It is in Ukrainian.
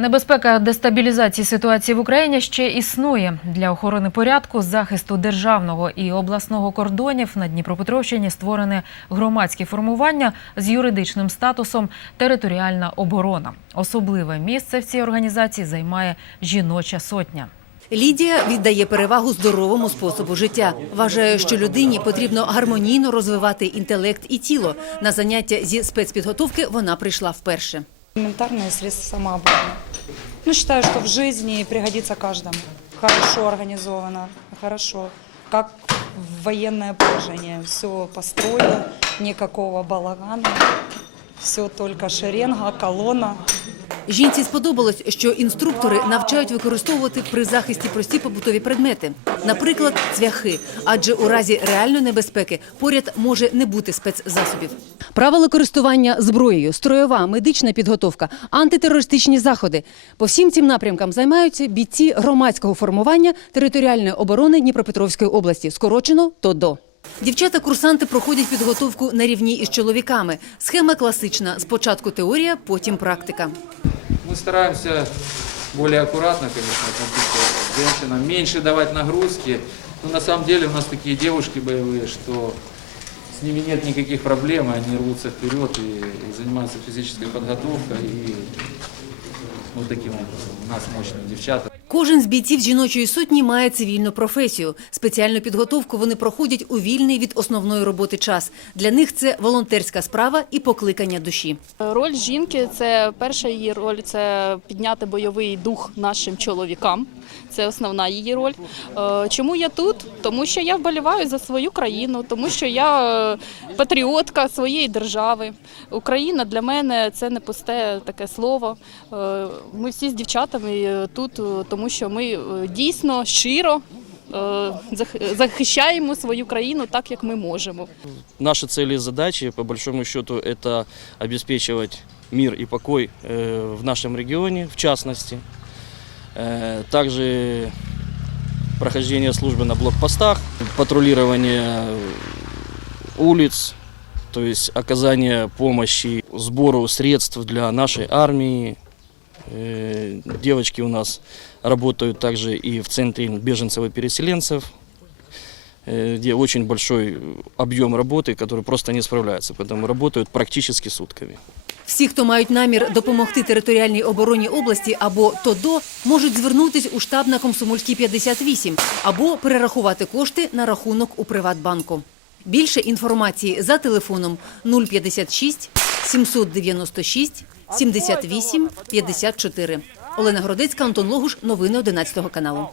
Небезпека дестабілізації ситуації в Україні ще існує для охорони порядку, захисту державного і обласного кордонів на Дніпропетровщині створене громадське формування з юридичним статусом Територіальна оборона. Особливе місце в цій організації займає жіноча сотня. Лідія віддає перевагу здоровому способу життя. Вважає, що людині потрібно гармонійно розвивати інтелект і тіло. На заняття зі спецпідготовки вона прийшла вперше. Элементарные средства самообороны. Ну, считаю, что в жизни пригодится каждому. Хорошо организовано, хорошо. Как в военное положение. Все построено, никакого балагана. Все только шеренга, колонна. Жінці сподобалось, що інструктори навчають використовувати при захисті прості побутові предмети, наприклад, цвяхи, адже у разі реальної небезпеки поряд може не бути спецзасобів. Правила користування зброєю, строєва, медична підготовка, антитерористичні заходи. По всім цим напрямкам займаються бійці громадського формування територіальної оборони Дніпропетровської області, скорочено ТОДО. Дівчата-курсанти проходять підготовку на рівні із чоловіками. Схема класична: спочатку теорія, потім практика. Мы стараемся более аккуратно, конечно, относиться к женщинам, меньше давать нагрузки. Но на самом деле у нас такие девушки боевые, что с ними нет никаких проблем, они рвутся вперед и, и занимаются физической подготовкой. И вот таким образом у нас мощные девчата. Кожен з бійців жіночої сотні має цивільну професію. Спеціальну підготовку вони проходять у вільний від основної роботи час. Для них це волонтерська справа і покликання душі. Роль жінки це перша її роль це підняти бойовий дух нашим чоловікам. Це основна її роль. Е, Чому я тут? Тому що я вболіваю за свою країну, тому що я е, патріотка своєї держави. Україна для мене це не пусте таке слово. Е, Ми всі з дівчатами тут, тому що ми дійсно щиро захищаємо свою країну так, як ми можемо. Наши цели и задачи, по большому счету, это обеспечивать мир и покой в нашем регионе, в частности. Э, Также прохождение службы на блокпостах, патрулирование улиц, то есть оказание помощи, сбору средств для нашей армии. Э, Девочки у нас работают также и в центре беженцев и переселенцев, э, где очень большой объем работы, который просто не справляется, поэтому работают практически сутками. Всі, хто мають намір допомогти територіальній обороні області або ТОДО, можуть звернутись у штаб на Комсомольській 58 або перерахувати кошти на рахунок у Приватбанку. Більше інформації за телефоном 056 796 78 54. Олена Городецька, Антон Логуш. Новини 11 каналу.